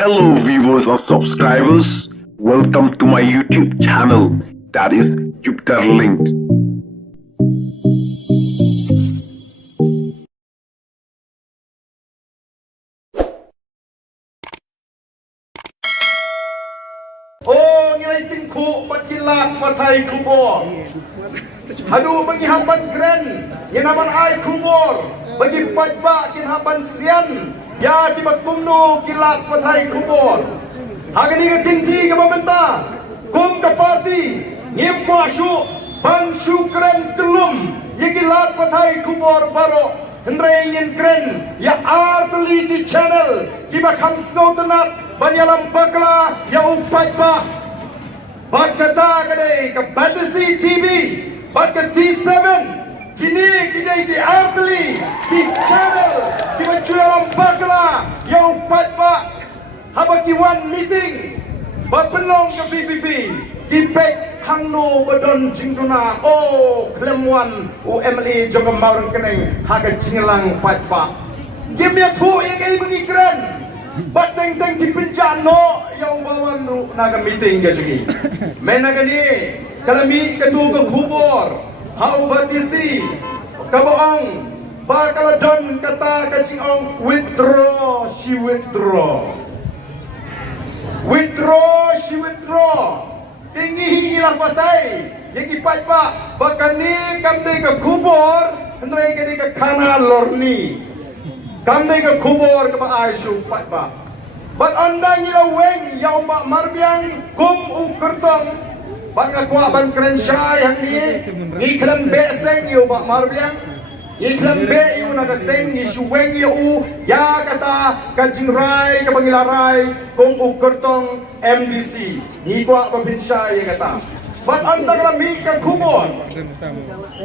Hello viewers or subscribers, welcome to my YouTube channel, that is Jupiter Linked. Oh, nilai tingku patkilat patai kubur. Hadu bagi hamban keren, yenaman ai kubur. Bagi pajba kin hamban sian, ya di kumnu kilat patai kubur. Hagani ke kinci ke pemerintah, kum ke parti, ngim ko asu, ban syukren telum, ye kilat patai kubur baro. Hendrai ingin keren, ya arteli di channel, kiba khamsno tenat, banyalam bakla, ya upat bah. Bat kata kadai ke Batasi TV, bat ke T7, kini kita di arteli di channel, kiba jualam bakla, ya upat bah. Habaki one meeting, bat penong ke PPP, kipek hangno badon jingtuna oh klemwan UMLE joga maurun keneng haga jinglang patpa gimya thu egai bungi keren bateng teng di penjano yang bawan ru naga meeting ga jigi menaga ni kalami ketu ke kubur hau batisi kaboong bakala don kata kacing ong withdraw she withdraw she withdraw tinggi hilang patai yang ipat pak bahkan ni kami ke kubur hendrai ke ke kana lorni kami ke kubur ke pak Aisyah pat pak bat anda ngila weng ya umak marbiang kum ukertong bat ngakwa ban keren syai yang ni iklan beseng ya umak marbiang iklan be yu naga seng ni shuweng ya u ya kata kajing rai ke pangilarai kum ukertong MDC ni kwa babinsya yang kata bat anda kala mi ka kubur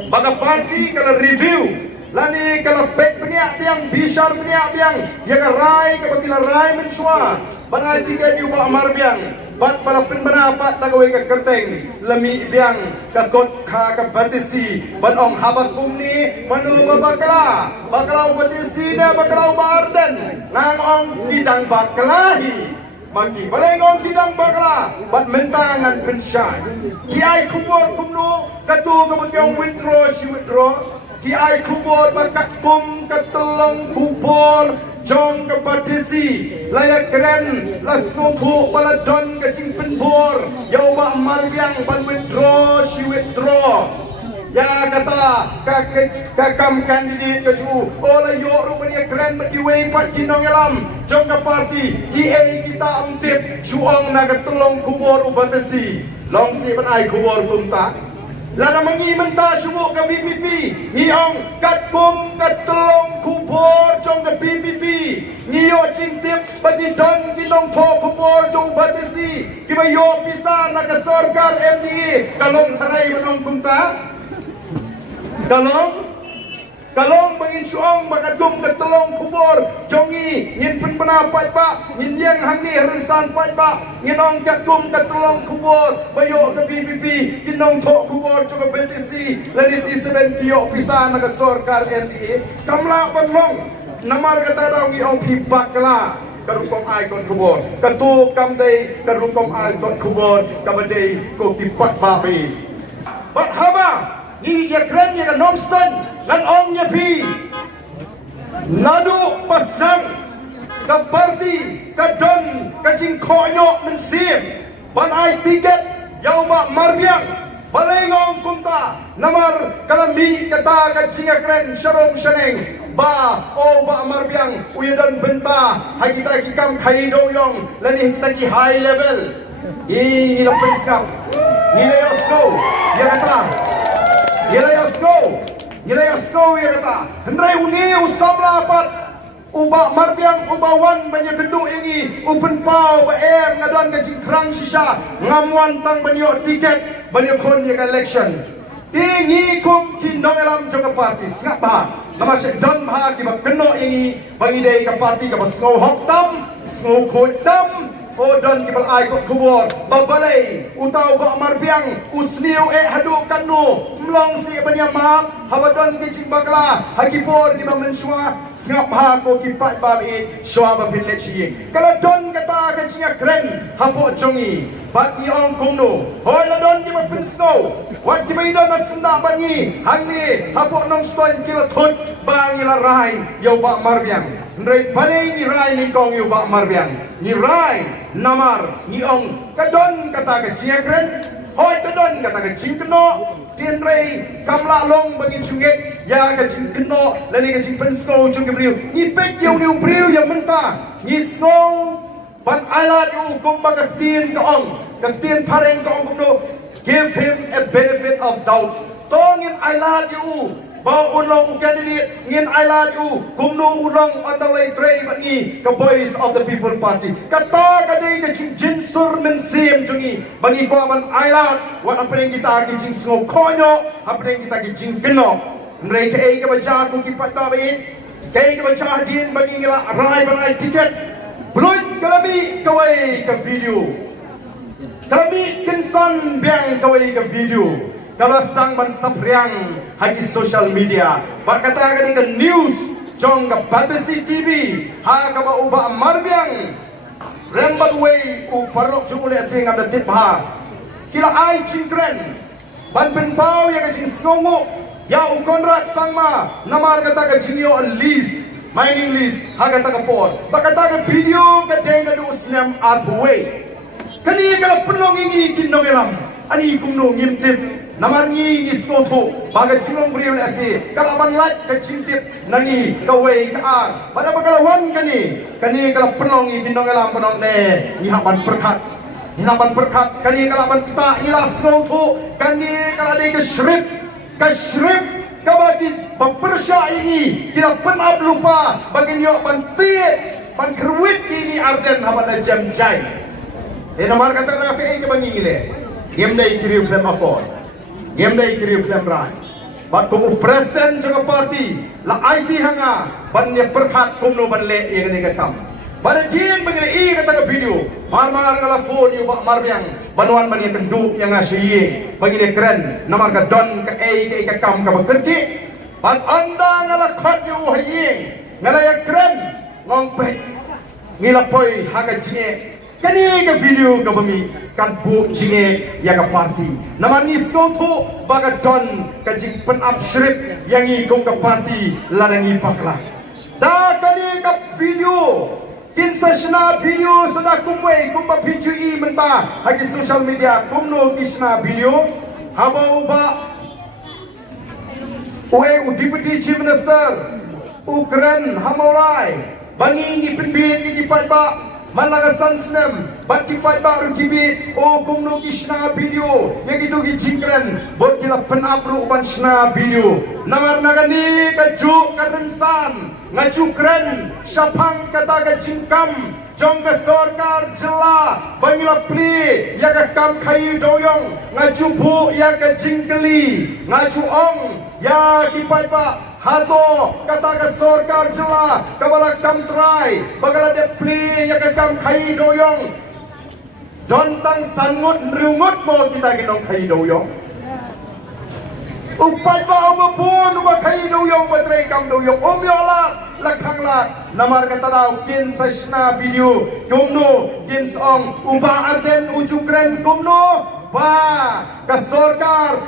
baga parti kala review lani kala pek peniak piang bisar peniak piang ya ka rai ka batila rai mensua bangai tiga di ubah amar piang bat pala pendapat tagawe ka kerteng lami piang ka kot ka batisi bat ong habat kumni manu bakala batisi da bakala barden nang ong kidang bakalahi maki balengong kidang bakla bat mentangan pensyai kiai kubur kumno katu kebetyong withdraw she withdraw kiai kubur bakat kum ketelong kubur jong ke batisi layak keren lasno bu baladon kecing penbor yau bak marbiang ban withdraw she withdraw ya kata kakam kandidat keju oleh yo rupanya keren berdiwei pat kinong elam jongga parti GA kita amtip juang naga telong kubur ubatasi long si ban ai kubur kumta lana mangi menta subuk ke PPP ngiong kat kum kat telong kubur jongga PPP ngiyo cintip bagi don kinong po kubur jong ubatasi kibayo pisan naga sarkar MDA kalong taray manong kumta Kalong bangin suong bakadum ketelong kubur jongi ngin pen penapat pak ngin yang hangni rensan pat pak ngin ong kadum ketelong kubur bayo ke PPP kinong tok kubur coba BTC lani T7 kiyo pisan naga sarkar NDA kamla panlong namar kata daw ngi ong pibakla karukom ai kon kubur katu kamdai karukom ai kon kubur kabadai ko kipat bapi bat haba ni ya keren ya nonstan lan om ya pi nadu pasang ke parti ke don ke jing konyo mensim ban ai tiket ya uba marbiang balengong kumta namar kalami kata ke jing keren syarong syaneng ba o ba marbiang uyadan benta hagita kikam khaido yong lani kita ki high level i lapis kam ni leosko ya kata Yelayasco ya kata hendrai uni usam lapat ubah marbiang ubawan banyak gedung ini open pau ba ngadon ka jingkrang sisa ngamuan tang banyak tiket banyak kon ya election tingi kum kinong elam jong parti siapa nama syek don ha ki ba keno ini bagi dei ka parti ka basngo hoktam sngo khotam Odon kibal ay ko kubor babalay utaw ba marbiang usniu haduk kanu mlong si banya ma habadon ki bakla hagipor di mensua ngap ha ko ki pat babi shwa ba pinlechi kala don kata cia kren hapo jongi bat ni ong kumno hoi la don ki ma pin snow wat ki mai don asna bangi hangni hapo nong stoin kilo thut bang la rai yo ba marbiang ndrei bale ni rai ni kong yo ba marbiang ni rai namar ni ong kadon kata ka cia kren hoi kadon kata ka jing keno tien rei kamla long bagi chungek ya ka jing keno lani ka jing pensko chung briu ni pek yo ni briu ya menta ni snow ban ala yu kumba ka tien ka ong ka tien pareng ka ong kumno give him a benefit of doubt tongin ala yu ba ulong candidate ngin ala yu kumno ulong andalai trei bangi ka voice of the people party kata kadai ka jing jinsur men sim chungi bangi ko ban ala wat apeng kita ki jing sngo konyo apeng kita ki jing keno mereka ka baca ku ki pata bain ka baca din bangi ngila rai banai tiket blut kalami kawai ka video kalami kinsan biang kawai ka video kalau sedang mensapriang hadi social media berkata kani ke news jong ke Batasi TV ha ka ba uba marbiang rembat way u parlok jumule sing am tip ha kila ai chingren ban pen pau ya ka jing sngongo ya u konrad sangma namar kata ka jingyo list mining list ha kata ka por berkata ke video ka dena du snam art way kani kala penong ingi kinogelam ani kumno ngimtip namarngi ni skoto baga jingong briul ase kalaban lat ka cintip nangi kawai ka ar pada bagalawan kani kala penong i binongalam penong ne ni haban perkat kani kalaban kita ila skoto kani kala de ka shrip ka bagi bepersya ini tidak pernah lupa bagi yo bantie ban kerwit ini arden haban jam jai namar kata ka pe ke bangi le yemdai kiriu klem akor yemdai kiriu klem rai bat kumu presiden juga parti la IT hanga ban ye perkat kumno ban le ye ne ka kam pada jing bangile i kata ka video mar ngala phone yu bak marbiang banwan ban ye kenduk yang asyi bangile keren namar ka don ka ka kam ka bekerti bat anda ngala khat yu haying ngala ya keren ngong pe ngila poi haga jinge kani ka video ka bami kan bu jinge ya ka party namar ni skoto baga don ka jing pen up shrip yang i kong ka party larangi pakla da kani ka video kinsa shna video sada kumwe kumba PGE menta hagi social media kumno kisna video haba uba u deputy chief minister Ukraine hamolai bangi ni penbit ni pa Malaga Sansnem, baki pai baru kibi, oh kumno kisna video, yang itu gijingkren, buat kila penabru ban sna video. Namar nagani kaju karensan, ngaju kren, syapang kata gijingkam, jong ke sorkar jela, bangila pli, ya ke kam kayu doyong, ngaju bu ya ke jingkeli, ngaju ong, ya kipai ba. Hato kata ke sorkar jela kabala kam try bagala de pli ya ke kam khai doyong dontang sangut rungut mo kita ginong khai doyong upai ba umapun uba khai doyong batray kam doyong umyola lakhangla namar kata daw kin sashna video kumno kin song uba arden ujukren kumno ba ka sorkar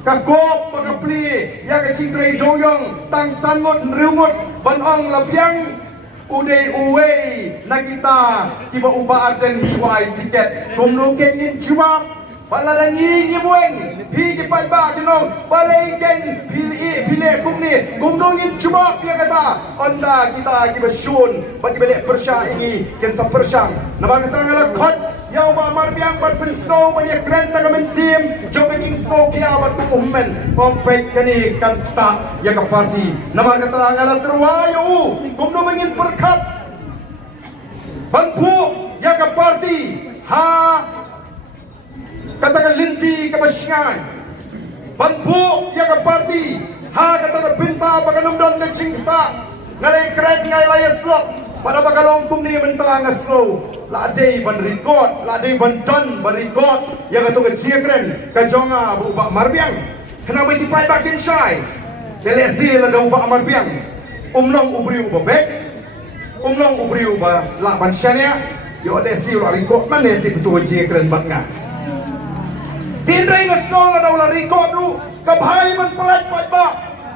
kagop pagapli ya ka cingtray doyong tang sangot nriungot banong labyang uday uwe nakita kiba uba arden hiwai tiket kumno kenin jumap balarangi ngimueng pi kipai ba kinong balay ken pile kumno ngin jumap ya kata onda kita kiba syun bagi balik persya ini ken sa persyang namang kata ngalakot yaw ba marbiang bat penso banya kren na mensim joga jing so kia bat umumen kompek kani kanta ya ka party namar kata ngala terwayo kumno mengin perkat banpu ya ka party ha kata linti ka basyan banpu ya ka party ha kata pinta baganum don ka jingta ngalay kren ngalay layas lo pada bagalong kum ni mentang ngaslo la day ban record la day ban don ban record ya gato ke jiekren ka jonga bu ba marbiang kena mai tipai bakin syai kelesi la do ba marbiang umnong ubriu ba bek umnong ubriu ba la ban syania yo ada siul ariko mana ti betul je keren banget tindai ngasol ada ulah riko tu kabhai man pelaj ba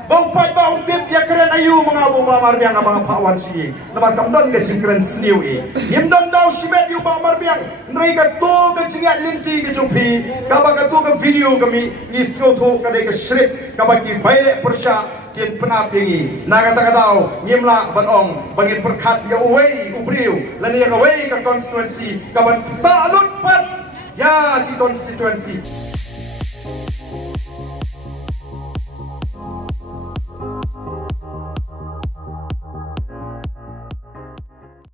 bau pai bau tip ya keren ayu mengabu ba marbiang abang pawan si nabar kamdon ke jingkren sniu yim don dau shimet yu ba marbiang nrei ka to ke jingat linti ke jumpi kaba ka to ke video kami isro to ka de ke shrip kaba ki baile persya kien penap yangi na kata kadau nyimla banong bangin perkat ya uwei ubriu lani ya ka wei ka constituency kaba talut pat ya di constituency